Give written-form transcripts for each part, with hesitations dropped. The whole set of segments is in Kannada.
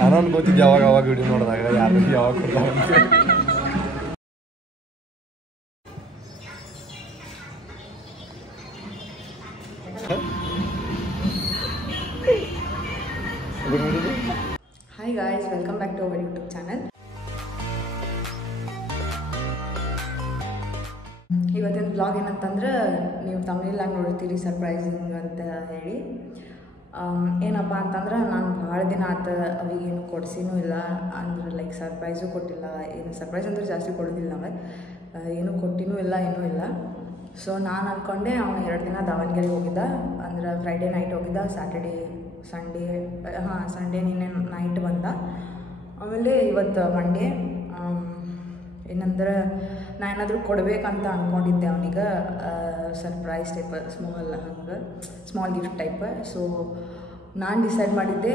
ನಾನು ಅನ್ಕೋತಿದ್ದೆ ಅವಾಗ ವಿಡಿಯೋ ನೋಡಿದಾಗ ಯಾರು ಯಾವಾಗ ಕೊಡ್ತಾವಂತೆ. Hi guys, welcome back to our YouTube channel. ಇವತ್ತಿನ ಬ್ಲಾಗ್ ಏನಂತಂದ್ರೆ ನೀವು ತಮಿಳಾಗಿ ನೋಡ್ತೀರಿ ಸರ್ಪ್ರೈಸಿಂಗ್ ಅಂತ ಹೇಳಿ. ಏನಪ್ಪ ಅಂತಂದ್ರೆ ನಾನು ಭಾಳ ದಿನ ಆತ ಅವಿಗೇನು ಕೊಡ್ಸಿನೂ ಇಲ್ಲ, ಅಂದ್ರೆ ಲೈಕ್ ಸರ್ಪ್ರೈಸು ಕೊಟ್ಟಿಲ್ಲ. ಏನು ಸರ್ಪ್ರೈಸ್ ಅಂದ್ರೆ ಜಾಸ್ತಿ ಕೊಡೋದಿಲ್ಲ ನಾವೇ, ಏನೂ ಕೊಟ್ಟಿನೂ ಇಲ್ಲ, ಏನೂ ಇಲ್ಲ. ಸೊ ನಾನು ಅಂದ್ಕೊಂಡೆ ಅವನು 2 ದಿನ ದಾವಣಗೆರೆಗೆ ಹೋಗಿದ್ದ, ಅಂದ್ರೆ ಫ್ರೈಡೇ ನೈಟ್ ಹೋಗಿದ್ದ, ಸಂಡೇ ನಿನ್ನೆ ನೈಟ್ ಬಂದ. ಆಮೇಲೆ ಇವತ್ತು ಮಂಡೇ. ಏನಂದ್ರೆ ನಾ ಏನಾದರೂ ಕೊಡಬೇಕಂತ ಅಂದ್ಕೊಂಡಿದ್ದೆ ಅವನಿಗೆ, surprise type small gift type. So ನಾನು ಡಿಸೈಡ್ ಮಾಡಿದ್ದೆ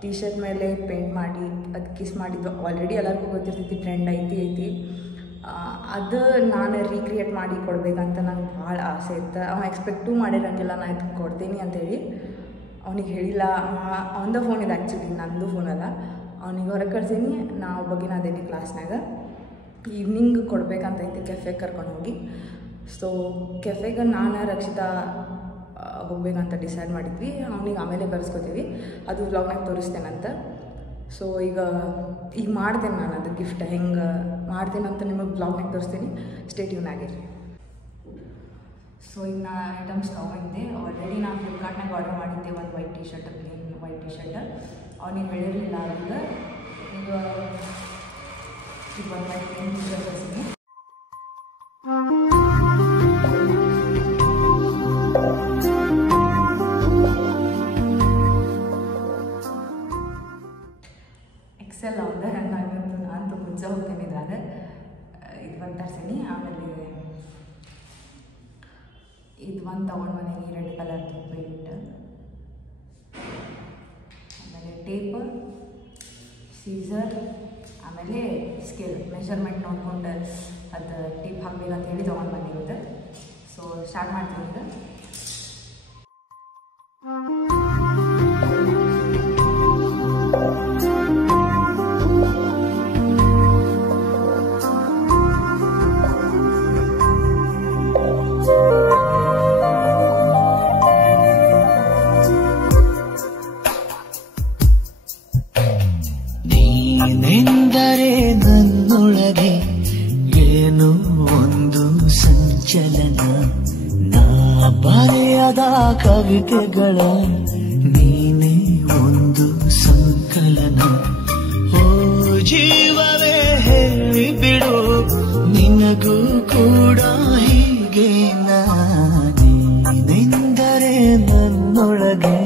ಟಿ ಶರ್ಟ್ ಮೇಲೆ ಪೇಂಟ್ ಮಾಡಿ ಅದು ಕಿಸ್ ಮಾಡಿದ್ದು. ಆಲ್ರೆಡಿ ಎಲ್ಲರಿಗೂ ಗೊತ್ತಿರ್ತೈತಿ, ಟ್ರೆಂಡ್ ಐತಿ. ಅದು ನಾನು ರೀಕ್ರಿಯೇಟ್ ಮಾಡಿ ಕೊಡಬೇಕಂತ ನಂಗೆ ಭಾಳ ಆಸೆ ಇತ್ತು. ಅವ ಎಕ್ಸ್ಪೆಕ್ಟೂ ಮಾಡಿರಂಗಿಲ್ಲ ನಾ ಇದು ಕೊಡ್ತೀನಿ ಅಂತೇಳಿ. ಅವನಿಗೆ ಹೇಳಿಲ್ಲ, ಅವನದ ಫೋನ್ ಇದೆ ಆ್ಯಕ್ಚುಲಿ, ನಂದು ಫೋನ್ ಅಲ್ಲ. ಅವನಿಗೆ ಹೊರಗೆ ಕಳ್ಸೀನಿ, ನಾ ಒಬ್ಬಗಿನ ಅದೇನಿ ಕ್ಲಾಸ್ನಾಗ. ಈವ್ನಿಂಗ್ ಕೊಡ್ಬೇಕಂತೈತಿ ಕೆಫೆಗೆ ಕರ್ಕೊಂಡು ಹೋಗಿ. ಸೊ ಕೆಫೆಗೆ ನಾನು ರಕ್ಷಿತಾ ಹೋಗ್ಬೇಕಂತ ಡಿಸೈಡ್ ಮಾಡಿದ್ವಿ. ಅವನಿಗೆ ಆಮೇಲೆ ಕರೆಸ್ಕೊತೀವಿ, ಅದು ವ್ಲಾಗ್ನಾಗ ತೋರಿಸ್ತೇನಂತ. ಸೊ ಈಗ ಮಾಡ್ತೇನೆ ನಾನು ಅದು ಗಿಫ್ಟ್ ಹೆಂಗೆ ಮಾಡ್ತೇನಂತ ನಿಮಗೆ ಬ್ಲಾಗ್ನಾಗ ತೋರಿಸ್ತೀನಿ. ಸ್ಟೇ ಟ್ಯೂನ್ ಆಗಿರಿ. ಸೊ ಈಗ ನಾನು ಐಟಮ್ಸ್ ತೊಗೊಂಡಿದ್ದೆ. ಆಲ್ರೆಡಿ ನಾನು ಫ್ಲಿಪ್ಕಾರ್ಟ್ನಾಗ ಆರ್ಡರ್ ಮಾಡಿದ್ದೆ ಒಂದು white T shirt, plain white T shirt. ಅವನಿಗೆ ಹೇಳಿರಲಿಲ್ಲ. ಈಗ ಒಂದು ವೈಟ್ ಪ್ಲೇನ್ ಟಿ ಶರ್ಟ್ ತರಿಸ್ತೀನಿ. ಎಕ್ಸೆಲ್ ಅವ್ದೆ ನಾನು ಮುಂಚೆ ಹೋಗ್ತೇನೆ ಇದ್ರಾಗ. ಇದು ಒಂದು ತರಿಸೀನಿ. ಆಮೇಲೆ ಇದು ಒಂದು ತೊಗೊಂಡು ಬಂದೀನಿ, ರೆಡ್ ಕಲರ್ದು ಪೇಂಟ್. ಆಮೇಲೆ ಟೇಪ್, ಸೀಸರ್, ಆಮೇಲೆ ಸ್ಕೇಲ್ ಮೆಷರ್ಮೆಂಟ್ ನೋಡ್ಕೊಂಡು ಅದು ಟೇಪ್ ಹಾಕ್ಬೇಕಂತ ಹೇಳಿ ತೊಗೊಂಡು ಬಂದಿರುತ್ತೆ. ಸೊ ಸ್ಟಾರ್ಟ್ ಮಾಡ್ತೀನಿ ಈಗ. ನೀನೆಂದರೆ ನನ್ನೊಳಗೆ ಏನೋ ಒಂದು ಸಂಚಲನ, ನಾ ಬರೆಯದ ಕವಿತೆಗಳ ನೀನೇ ಒಂದು ಸಂಕಲನ. ಓ ಜೀವವೇ ಹೇಳಿಬಿಡು, ನಿನಗೂ ಕೂಡ ಹೀಗೆ ನೀನೆಂದರೆ ನನ್ನೊಳಗೆ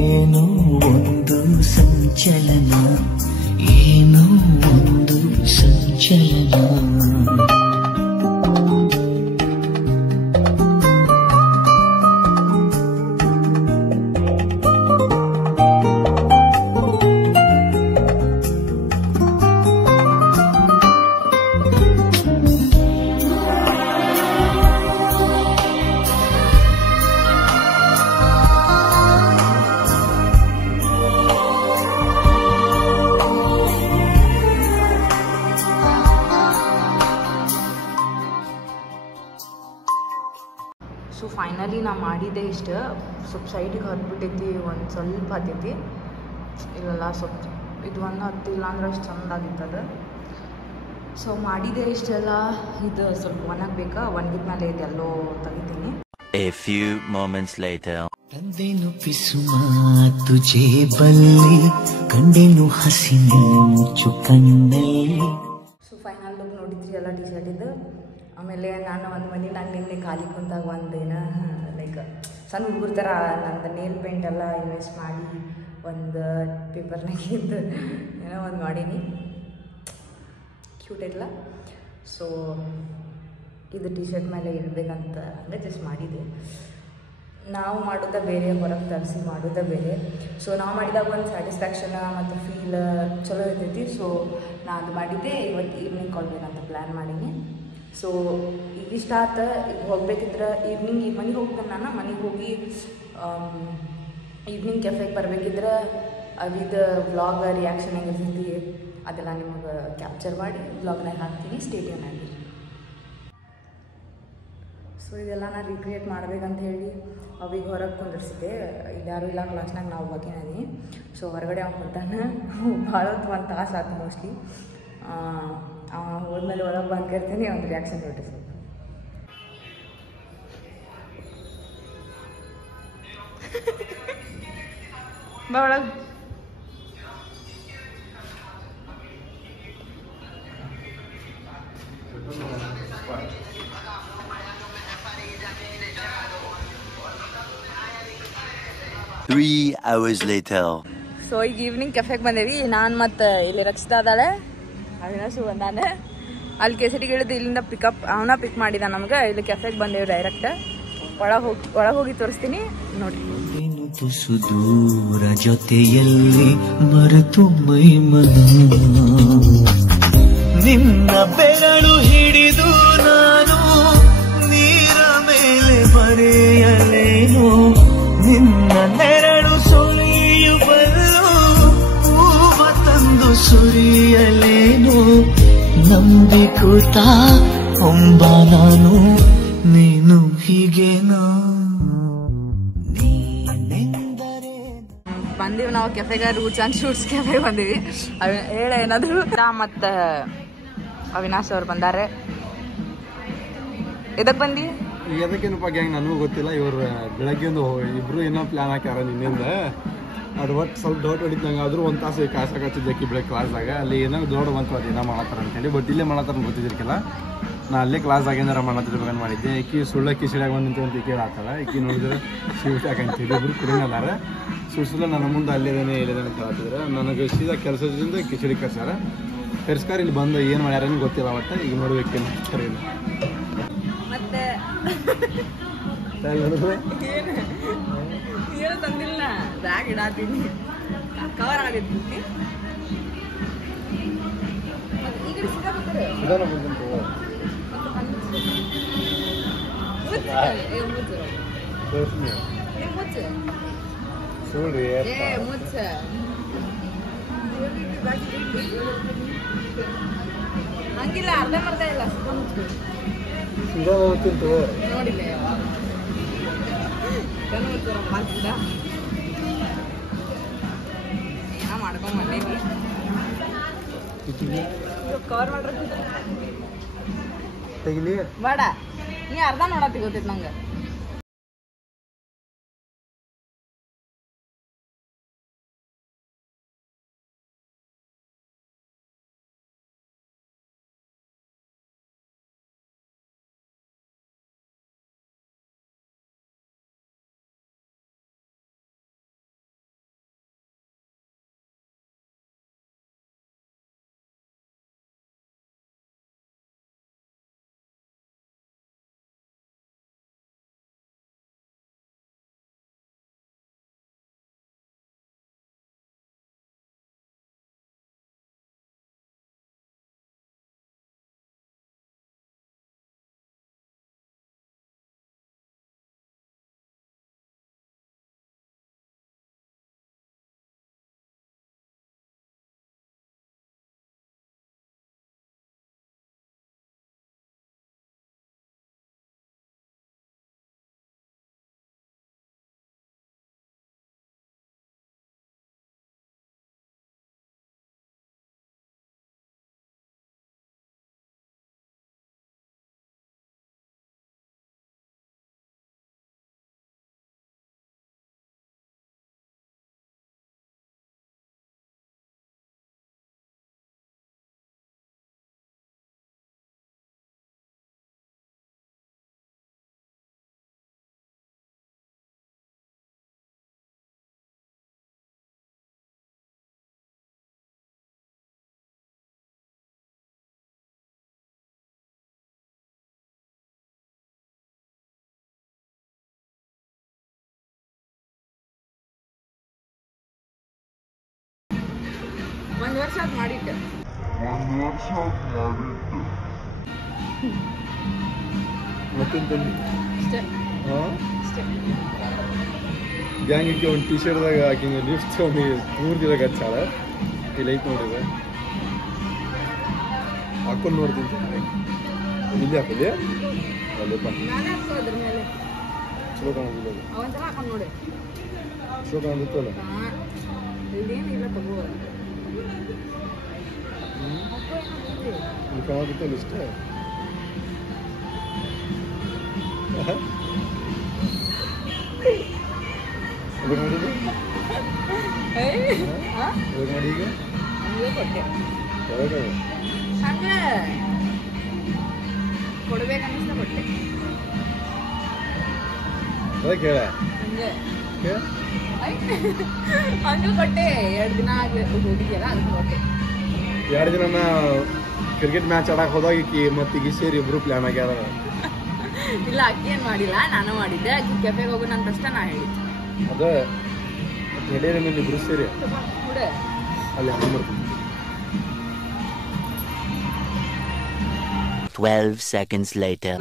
ಏನೋ ಒಂದು ಸಂಚಲನ, ಏನೋ ಒಂದು ಸಂಚಲನ. ಸೊ ಫೈನಲಿ ನಾ ಮಾಡಿದ್ದೆ ಇಷ್ಟು. ಸ್ವಲ್ಪ ಸೈಡಿಗೆ ಹತ್ಬಿಟ್ಟೈತಿ, ಒಂದು ಸ್ವಲ್ಪ ಹತ್ತೈತಿ, ಇಲ್ಲೆಲ್ಲ ಸ್ವಲ್ಪ ಇದು ಒಂದು ಹತ್ತಿಲ್ಲ ಅಂದ್ರೆ ಅಷ್ಟು ಚೆಂದಾಗಿತ್ತದ. ಸೊ ಮಾಡಿದ್ದೆ ಇಷ್ಟೆಲ್ಲ. ಇದು ಸ್ವಲ್ಪ ಒಣಗಬೇಕಾ, ಒಣಗಿದ ಮೇಲೆ ಇದೆಲ್ಲೋ ತೆಗಿತೀನಿ. A few moments later. ತಂದೆನು ಪಿಸು ಮಾತು ಜೇಬಲ್ಲಿ, ಕಂಡೆನು ಹಸಿನೆಂಚು ಕಣ್ಣಲ್ಲಿ. ಸೊ ಫೈನಲ್ ಲುಕ್ ನೋಡಿದ್ರಿ ಎಲ್ಲ ಟಿ ಶರ್ಟ್ ಇದ್ದು. ಆಮೇಲೆ ನಾನು ಒಂದು ಮನೆಯಾಗ ನಿನ್ನೆ ಖಾಲಿ ಕುಂತಾಗ ಒಂದೇನ ಲೈಕ್ ಸಣ್ಣ ಹುಡುಗರ ಥರ ನಂದು ನೇಲ್ ಪೇಂಟ್ ಎಲ್ಲ ಇನ್ವೆಸ್ಟ್ ಮಾಡಿ ಒಂದು ಪೇಪರ್ನಾಗ ಇದ್ದು ಏನೋ ಒಂದು ಮಾಡೀನಿ. ಕ್ಯೂಟ್ ಐತಲ್ಲ. ಸೊ ಇದು ಟಿ ಶರ್ಟ್ ಮೇಲೆ ಇರಬೇಕಂತ ಹಂಗೆ ಜಸ್ಟ್ ಮಾಡಿದ್ದೆ. ನಾವು ಮಾಡೋದ ಬೇರೆ, ಹೊರಗೆ ತರಿಸಿ ಮಾಡೋದ ಬೇರೆ. ಸೊ ನಾವು ಮಾಡಿದಾಗ ಒಂದು ಸ್ಯಾಟಿಸ್ಫ್ಯಾಕ್ಷನ್ ಮತ್ತು ಫೀಲ್ ಚಲೋ ಇರ್ತೈತಿ. ಸೊ ನಾನು ಅದು ಮಾಡಿದ್ದೆ. ಇವತ್ತು ಈವ್ನಿಂಗ್ ಕೊಡ್ಬೇಕಂತ ಪ್ಲ್ಯಾನ್ ಮಾಡೀನಿ. ಸೊ ಈಗ ಇಷ್ಟ ಆತ. ಈಗ ಹೋಗ್ಬೇಕಿದ್ರೆ ಈವ್ನಿಂಗ್ ಮನೆಗೆ ಹೋಗ್ತೇನೆ ನಾನು. ಮನೆಗೆ ಹೋಗಿ ಈವ್ನಿಂಗ್ ಕೆಫೆಗೆ ಬರಬೇಕಿದ್ರೆ ಅವಿದ ವ್ಲಾಗ್ ರಿಯಾಕ್ಷನ್ ಹೆಂಗಿರ್ತೈತಿ ಅದೆಲ್ಲ ನಿಮಗೆ ಕ್ಯಾಪ್ಚರ್ ಮಾಡಿ ವ್ಲಾಗ್ನಾಗ ಹಾಕ್ತೀನಿ. ಸ್ಟೇಡಿಯಂ ಆಗಿ. ಸೊ ಇದೆಲ್ಲ ನಾನು ರೀಕ್ರಿಯೇಟ್ ಮಾಡ್ಬೇಕಂತ ಹೇಳಿ ಅವಿಗೆ ಹೊರಗೆ ಕುಂದಿರ್ಸಿದ್ದೆ. ಇಲ್ಲಿ ಯಾರು ಇಲ್ಲ ಕ್ಲಾಸ್ನಾಗ ನಾವು ಬಾಕಿನೀ. ಸೊ ಹೊರಗಡೆ ಅವ್ನು ಕುಂತಾನೆ. ಭಾಳ ಹೊತ್ತು 1 ತಾಸು ಆಯ್ತು ಮೋಸ್ಟ್ಲಿ. ಹೋದ್ಮೇಲೆ ಒಳಗೆ ಬಂದು ಕೇಳ್ತೀನಿ ಒಂದು ರಿಯಾಕ್ಷನ್ ಕೊಟ್ಟು ಸ್ವಲ್ಪ. ಬಾ ಒಳಗೆ. Three hours later. ಸೊ ಈಗ ಈವ್ನಿಂಗ್ ಕೆಫೆಗೆ ಬಂದೇವಿ. ನಾನು ಮತ್ತು ಇಲ್ಲಿ ರಕ್ಷಿತಾ ಅದಾಳೆ, ಅವಿನಾಶು ಬಂದಾನೆ. ಅಲ್ಲಿ ಕೇಸರಿಗೆ ಇಳಿದು ಇಲ್ಲಿಂದ ಅವನ ಪಿಕ್ ಮಾಡಿದ ನಮ್ಗೆ. ಇಲ್ಲಿ ಕೆಫೆಗೆ ಬಂದೇವಿ ಡೈರೆಕ್ಟ್. ಒಳಗೆ ಹೋಗಿ ತೋರಿಸ್ತೀನಿ ನೋಡಿ. ತುಸು ದೂರ ಜೊತೆಯಲ್ಲಿ ಮರೆತು ಮೈಮನ ನಿನ್ನ ಬೆರಳು ಹಿಡಿದು ನಾನು ನೀರ ಮೇಲೆ ಬರೆಯಲೇನು ನಿನ್ನ ನೆರಳು ಸುಳಿಯುವಲ್ಲೂ ಹೂವ ತಂದು ಸುರಿಯಲೇನು ನಂಬಿಕೂತ ಹೊಂಬ ನಾನು ನೀನು ಹೀಗೇನಾ ಬಂದೀವಿ ನಾವು ಕೆಫೆಗೆ. ರೂಟ್ಸ್ ಆ್ಯಂಡ್ ಶೂಟ್ಸ್ ಕೆಫೆಗೆ ಬಂದೀವಿ. ಹೇಳ ಏನಾದರೂ. ಮತ್ತು ಅವಿನಾಶ್ ಅವ್ರು ಬಂದಾರೆ. ಎದಕ್ಕೆ ಬಂದು ಎದಕ್ಕೇನಪ್ಪ ಗ್ಯಾಂಗ್ ನನಗೂ ಗೊತ್ತಿಲ್ಲ. ಇವರು ಬೆಳಗ್ಗೆ ಒಂದು ಇಬ್ರು ಏನೋ ಪ್ಲಾನ್ ಹಾಕ್ಯಾರ ನಿನ್ನಿಂದ. ಅದು ಒಟ್ಟು ಸ್ವಲ್ಪ ಡೌಟ್ ಹೊಡಿತು ನಂಗೆ. ಆದರೂ 1 ತಾಸು ಕಾಸಾಕತ್ತಿದ್ದಕ್ಕೆ ಬೆಳಗ್ಗೆ ಕ್ಲಾಸ್ದಾಗ ಅಲ್ಲಿ ಏನೋ ದೊಡ್ಡ ಬಂತು ಅದು ಏನೋ ಮಾಡತ್ತಾರ ಅಂತೇಳಿ. ಬಟ್ ಇಲ್ಲೇ ಮಾಡತ್ತಾರ ಗೊತ್ತಿದ್ದಿರ್ಕಿಲ್ಲ. ನಾ ಅಲ್ಲೇ ಕ್ಲಾಸ್ದಾಗ ಏನಾರ ಮಾಡತ್ತಿರ್ಬೇಕಂತ ಮಾಡಿದ್ದೆ. ಈಕಿ ಸುಳ್ಳಕ್ಕಿ ಸಿಡಿಯಾಗ ಬಂದಂತೆ ಅಂತ ಈಕೆ ಹೇಳ್ತಾಳೆ. ಈಕಿ ನೋಡಿದ್ರೆ ಶಿವಟಾಕಂತೇಳಿ ಇಬ್ರು ಕುಡಿನಲ್ಲಾರ ಸುಳ್ಸುಲ್ಲ ನನ್ನ ಮುಂದೆ ಅಲ್ಲೇದೇನೆ ಇಲ್ಲೇದೇನೆ ಅಂತ ಹೇಳ್ತಿದ್ರೆ ನನಗೆ ಸೀದಾ ಕೆಲಸದಿಂದ ಕಿಚಡಿ ಕರ್ಸಾರ. ಕರ್ಸ್ಕಾರ ಇಲ್ಲಿ ಬಂದು ಏನು ಮಾಡ್ಯಾರೇನು ಗೊತ್ತಿಲ್ಲ. ಒಟ್ಟು ಈಗ ನೋಡ್ಬೇಕೇನು ಸರಿಯಿಲ್ಲ. ಮತ್ತೆ ಏನು ತಂದಿಲ್ಲ. ಬ್ಯಾಗ್ ಇಡಾತೀನಿ ಕವರ್ ಆಗಿರ್ತೀನಿ. ಈಗ ಹಂಗಿಲ್ಲ ಅರ್ಧ ಮರ್ಧ ಇಲ್ಲ ನೋಡಿಲ್ಲ ಏನೋ ಮಾಡ್ಕೊಂಡ್ ಬಂದೀವಿ. ಕವರ್ ಮಾಡ್ರಿ ಬೇಡ. ನೀ ಅರ್ಧ ನೋಡತ್ತಿ ಗೊತ್ತೈತಿ ನಂಗೆ. ಒಂದು ವರ್ಷ ಅದು ಮಾಡಿದ್ದೆ. ಮತ್ತೊಂದು ಅಷ್ಟೇ ಅಷ್ಟೇ. ಗ್ಯಾಂಗಿಗೆ ಒಂದು ಟಿ ಶರ್ಟ್ದಾಗ ಹಾಕಿಂಗೆ ಲಿಫ್ಟ್ ಒಂದು ಪೂರ್ತಿದಾಗ ಹಚ್ಚಾಳ ಇಲ್ಲಿ ಐತೆ ನೋಡಿದೆ ಹಾಕೊಂಡು ನೋಡ್ತೀನಿ ಇಲ್ಲಿ ಹಾಕಿದೆ ಅಲ್ಲಪ್ಪ ಚಲೋ ಕಾಣಿಲ್ಲ ಚಲೋ ಕಾಣಿತ್ತಲ್ಲ ಕಾಣಿತ್ತಲ್ಲ ಇಷ್ಟೇ ಮಾಡಿದ್ದು ಮಾಡಿ ಈಗ ಕೊಡ್ಬೇಕನ್ನಿಸ್ತಾ ಕೊಟ್ಟೆ ಅದಕ್ಕೆ ಹೇಳ ಹಂಗೆ ಕೊಟ್ಟೆ 2 ದಿನ ಆಗ್ಬೇಕು ಹೋಗಿದ್ಯಲ್ಲ ಅದಕ್ಕೆ ಕೊಟ್ಟೆ 2 ದಿನ ಕ್ರಿಕೆಟ್ ಮ್ಯಾಚ್ ಆಡಕ್ಕೆ ಹೋದಾಗ ಈಕಿ ಮತ್ತೆ ಈಗ ಸೇರಿ ಇಬ್ರು ಪ್ಲಾನ್ ಆಗ್ಯಾರ ಇಲ್ಲ ಅಕ್ಕಿ ಏನು ಮಾಡಿಲ್ಲ ನಾನು ಮಾಡಿದ್ದೆ ಅಕ್ಕಿ ಕೆಫೆಗೆ ಹೋಗೋಣ ಅಂತಷ್ಟ ನಾ ಹೇಳಿದ್ದೆ ಅದೇ ನಡೆಯಲ್ಲ ಮೇಲೆ ಇಬ್ರು ಸೇರಿ ಅಲ್ಲಿ ಹಾಗೆ ಮಾಡ್ತೀನಿ 12 seconds later.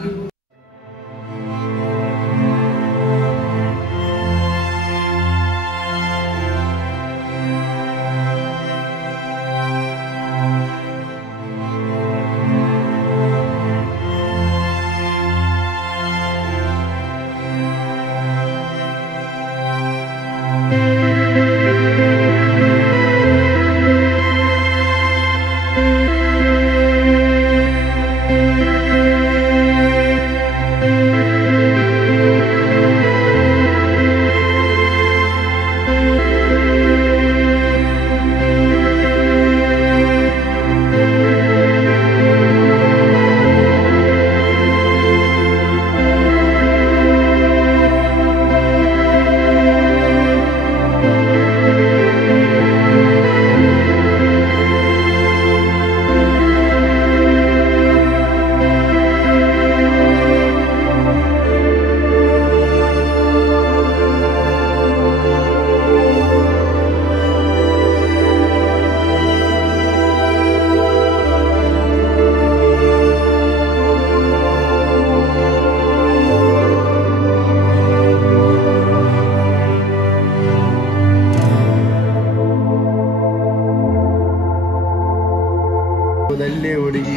ಹುಡುಗಿ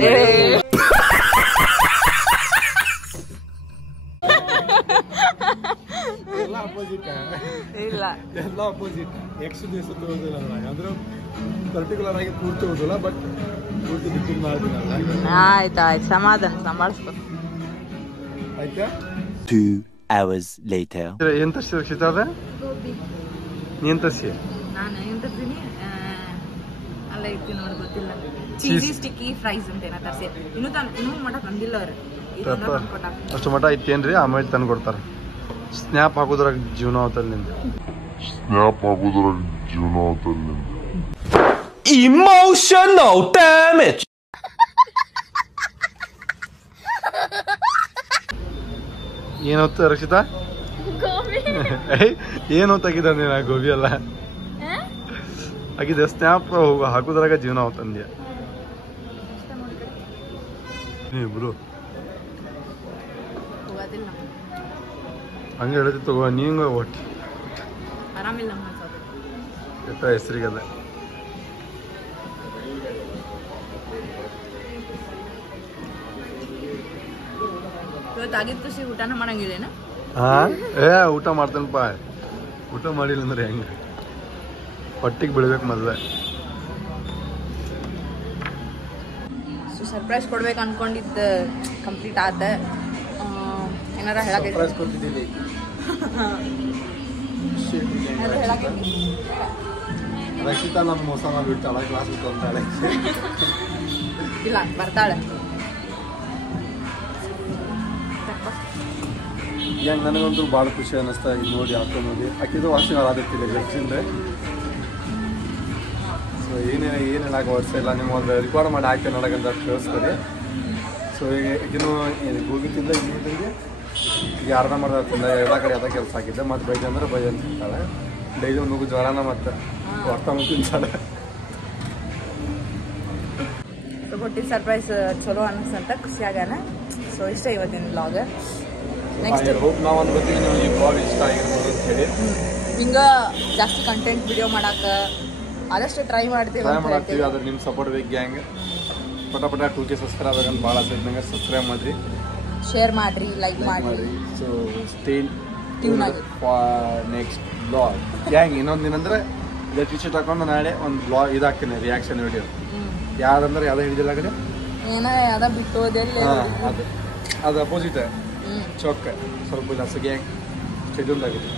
ಎಲ್ಲ ಅಪೋಸಿಟ್ ಇಲ್ಲ ಎಲ್ಲ ಅಪೋಸಿಟ್ ಎಕ್ಸ್ ದಿವಸ ಓದಿಲ್ಲ ಅಂದ್ರೆ ಪರ್ಟಿಕ್ಯುಲರ್ ಆಗಿ ಪೂರ್ತಿ ಓದಿಲ್ಲ ಬಟ್ ಪೂರ್ತಿ ಡಿಪೆಂಡ್ ಮಾಡ್ತೀನಲ್ಲ ಆಯ್ತಾಯ್ತು ಸಮಾಧಾನ ಸಂಭಾಳಿಸ್ಕೊ ಆಯ್ತಾ 2 hours later. ಏನ್ ತರ್ಸಿ ರಕ್ಷಿತ ಅದ ನೀನ್ ತರ್ಸಿ ನಾನು ಏನ್ ತರ್ತೀನಿ ಅಲ್ಲ ಐತಿ ನೋಡಿ ಗೊತ್ತಿಲ್ಲ ಚೀಸಿ ಸ್ಟಿಕ್ಕಿ ಫ್ರೈಸ್ ಅಂತ ಏನ ತರ್ಸಿ ಇನ್ನೂ ಮಾಡಕ್ ಬಂದಿಲ್ಲ ಅವ್ರು ಅಷ್ಟು ಮಟ ಐತೇನ್ರಿ ಆಮೇಲೆ ತಂದು ಕೊಡ್ತಾರೆ ಸ್ನ್ಯಾಪ್ ಹಾಕೋದ್ರಾಗ ಜೀವನ ಅವತ್ತಲ್ಲಿ ನಿಂದ Emotional damage. ಏನೋತ ರಕ್ಷಿತಾ ಏನೋತಾಗಿದ್ದ ನೀನು ಗೋಬಿ ಅಲ್ಲ ಆಗಿದೆ ಸ್ನ್ಯಾಪ್ ಹಾಕೋದ್ರಾಗ ಜೀವನ ಅವತ್ತಂದ್ಯ ಇಬ್ರು ಹಂಗೆ ಹೇಳ್ತಿ ತಗೋ ನೀಂಗ ಒಟ್ಟು ಆರಾಮಿಲ್ಲ ಎತ್ತ ಹೆಸರಿಗದ ಇವತ್ತು ಆಗಿತ್ತು ಸಿ ಊಟನ ಮಾಡಂಗಿಲ್ಲೇನ ಹಾ ಊಟ ಮಾಡ್ತಾನಪ್ಪ ಊಟ ಮಾಡಿಲ್ಲ ಅಂದ್ರೆ ಹೆಂಗ ಹೊಟ್ಟಿಗೆ ಬಿಡ್ಬೇಕು ಮೊದಲೇ ಸೊ ಸರ್ಪ್ರೈಸ್ ಕೊಡ್ಬೇಕು ಅನ್ಕೊಂಡಿದ್ದ ಕಂಪ್ಲೀಟ್ ಆದ ಏನಾರ ಹೇಳಕ್ಕೆ ರಕ್ಷಿತಾ ನಮ್ಮ ಮೋಸ ಮಾಡಿಬಿಡ್ತಾಳೆ ಕ್ಲಾಸ್ ಬಿಟ್ಟು ಅಂತಾಳೆ ಇಲ್ಲ ಬರ್ತಾಳೆ ಹೆಂಗೆ ನನಗಂತೂ ಭಾಳ ಖುಷಿ ಅನ್ನಿಸ್ತಾ ಈಗ ನೋಡಿ ಹಾಕೊಂಡು ನೋಡಿ ಆಕಿದು ವಾಷಿಂಗ್ ಆದತ್ತಿಲ್ಲ ಗರ್ಜಿಂದ ಸೊ ಏನು ಹೇಳಕ್ಕೆ ವರ್ಷ ಇಲ್ಲ ನೀವು ಒಂದು ರಿಕಾರ್ಡ್ ಮಾಡಿ ಹಾಕಿ ನೋಡೋಕ್ಕಂತ ಕೇಳಿಸ್ಕೊಡಿ ಸೊ ಈಗ ಈಗಿನೂ ಹೋಗಿತ್ತಿಲ್ಲ ಇನ್ನೊಂದಿಗೆ ಈಗ ಅರ್ಧ ಮಾಡ್ತಿಲ್ಲ ಎಲ್ಲ ಕಡೆ ಅದ ಕೆಲಸ ಹಾಕಿದ್ದೆ ಮತ್ತು ಬೈಜ್ ಅಂದ್ರೆ ಬೈ ಅಂತ ಹೇಳ್ತಾಳೆ ಡೈಲಿ ಒಂದು ಮಗು ಜ್ವರನ ಮತ್ತು ಹೊರ್ತ ಮುಗಿ ತಿಂತಾಳೆ ಸೊ ಕೊಟ್ಟಿದ್ದು ಸರ್ಪ್ರೈಸ್ ಚಲೋ ಅನ್ನಿಸ್ತಂತ ಖುಷಿ ಆಗ್ಯಾನ ಸೊ ಇಷ್ಟ ಇವತ್ತಿನ ಬ್ಲಾಗ್ ನೆಕ್ಸ್ಟ್ ಹೋಪ್ ನಾವು ಒಂದು ಗೊತ್ತಿಗೆ ನೀವು ಈ ಬ್ಲಾಗ್ ಇಷ್ಟ ಆಗಿರ್ಬೋದು ಅಂತ ಹೇಳಿ ಹಿಂಗೆ ಜಾಸ್ತಿ ಕಂಟೆಂಟ್ ವಿಡಿಯೋ ಮಾಡಕ್ಕೆ ಆದಷ್ಟು ಟ್ರೈ ಮಾಡ್ತೀವಿ ಟ್ರೈ ಅಂತ ಮಾಡತ್ತೀವಿ. ಹೇಳ್ತೀವಿ. ಆದ್ರೆ ನಿಮ್ಮ ಸಪೋರ್ಟ್ ಬೇಕು ಗ್ಯಾಂಗ್. ಪಟ 2K ಸಬ್ಸ್ಕ್ರೈಬ್ ಆಗಂತ ಭಾಳ ಆಸೆ ನಂಗೆ. ಸಬ್ಸ್ಕ್ರೈಬ್ ಮಾಡಿರಿ, ಶೇರ್ ಮಾಡಿರಿ, ಲೈಕ್ ಮಾಡಿರಿ. ಸೊ ಸ್ಟೇನ್ Tune ಆಗಿ. Next blog gang. ಇನ್ನೊಂದು ಏನಂದ್ರೆ ಇದೇ ಟಿ ಶರ್ಟ್ ಹಾಕೊಂಡು ನಾಳೆ ಒಂದು ಬ್ಲಾಗ್ ಇದಾಗ್ತೀನಿ, ರಿಯಾಕ್ಷನ್ ವಿಡಿಯೋ. ಯಾವ್ದಂದ್ರೆ ಯಾವ್ದು ಹಿಡಿದಿಲ್ಲ ಕಡೆ ಏನೋ ಯಾವ್ದೋ ಬಿಟ್ಟು ಹೋದೆಲ್ಲ ಅದು ಅಪೋಸಿಟ್ ಚೌಕ ಸ್ವಲ್ಪ ಜಾಸ್ತಿ ಗ್ಯಾಂಗ್ ಶೆಡ್ಯೂಲ್ ಆಗಿದೆ.